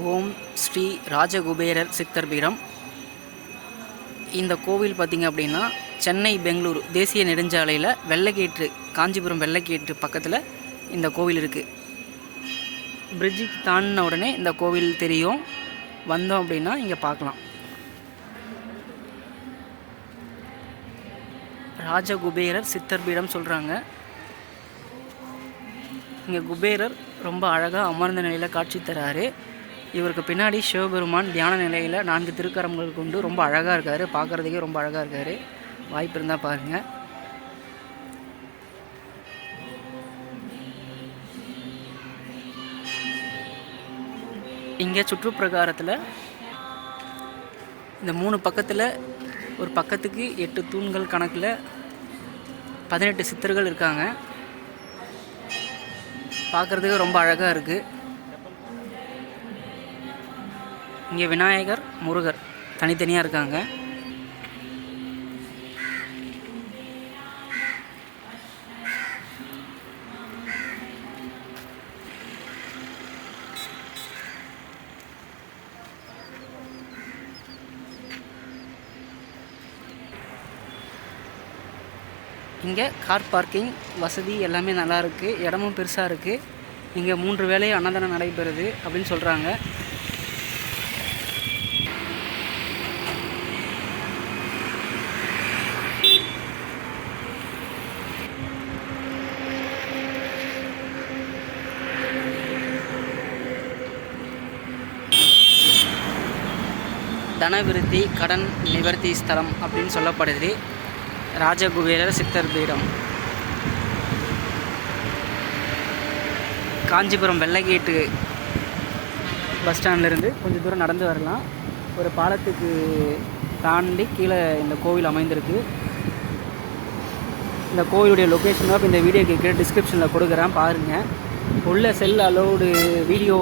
ஓம் ஸ்ரீ ராஜகுபேரர் சித்தர் பீடம் இந்த கோவில் பார்த்திங்க அப்படின்னா சென்னை பெங்களூர் தேசிய நெடுஞ்சாலையில் வெள்ளைக்கேற்று காஞ்சிபுரம் வெள்ளைக்கேற்று பக்கத்தில் இந்த கோவில் இருக்குது பிரிட்ஜுக்கு தாண்டின உடனே இந்த கோவில் தெரியும். வந்தோம் அப்படின்னா இங்கே பார்க்கலாம். ராஜகுபேரர் சித்தர் பீடம் சொல்கிறாங்க இங்கே குபேரர் ரொம்ப அழகாக அமர்ந்த நிலையில் காட்சி தராரு. இவருக்கு பின்னாடி சிவபெருமான் தியான நிலையில் நான்கு திருக்கரங்கள் கொண்டு ரொம்ப அழகாக இருக்கார். பார்க்குறதுக்கே ரொம்ப அழகாக இருக்கார். வாய்ப்பு இருந்தால் பாருங்கள் இங்கே சுற்றுப்பிரகாரத்தில் இந்த மூணு பக்கத்தில் ஒரு பக்கத்துக்கு எட்டு தூண்கள் கணக்கில் பதினெட்டு சித்தர்கள் இருக்காங்க. பார்க்குறதுக்கு ரொம்ப அழகாக இருக்குது இங்கே விநாயகர் முருகர் தனித்தனியாக இருக்காங்க. இங்கே கார் பார்க்கிங் வசதி எல்லாமே நல்லா இருக்குது இடமும் பெருசாக இருக்குது இங்கே மூன்று வேளை அன்னதானம் நடைபெறுது அப்படின்னு சொல்கிறாங்க தனவிருத்தி கடன் நிவர்த்தி ஸ்தலம் அப்படின்னு சொல்லப்படுது. ராஜகுபேரர் சித்தர் பீடம். காஞ்சிபுரம் வெள்ளைகேட்டு பஸ் ஸ்டாண்ட்லேருந்து கொஞ்சம் தூரம் நடந்து வரலாம். ஒரு பாலத்துக்கு தாண்டி கீழே இந்த கோவில் அமைந்திருக்கு. இந்த கோவிலுடைய லொக்கேஷன் இப்போ இந்த வீடியோக்கு கீழே டிஸ்கிரிப்ஷனில் கொடுக்குறேன் பாருங்கள் உள்ளே செல் அலோடு வீடியோ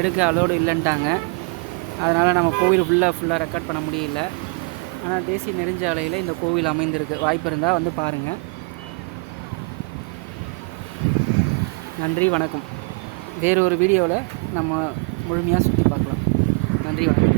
எடுக்க அலோடு இல்லைன்ட்டாங்க. அதனால் நம்ம கோவில் ஃபுல்லாக ஃபுல்லாக ரெக்கார்ட் பண்ண முடியல. ஆனால் தேசிய நெடுஞ்சாலையில் இந்த கோவில் அமைந்திருக்கு. வாய்ப்பு இருந்தால் வந்து பாருங்கள் நன்றி வணக்கம். வேறு ஒரு வீடியோவில் நம்ம முழுமையாக சுற்றி பார்க்கலாம். நன்றி வணக்கம்.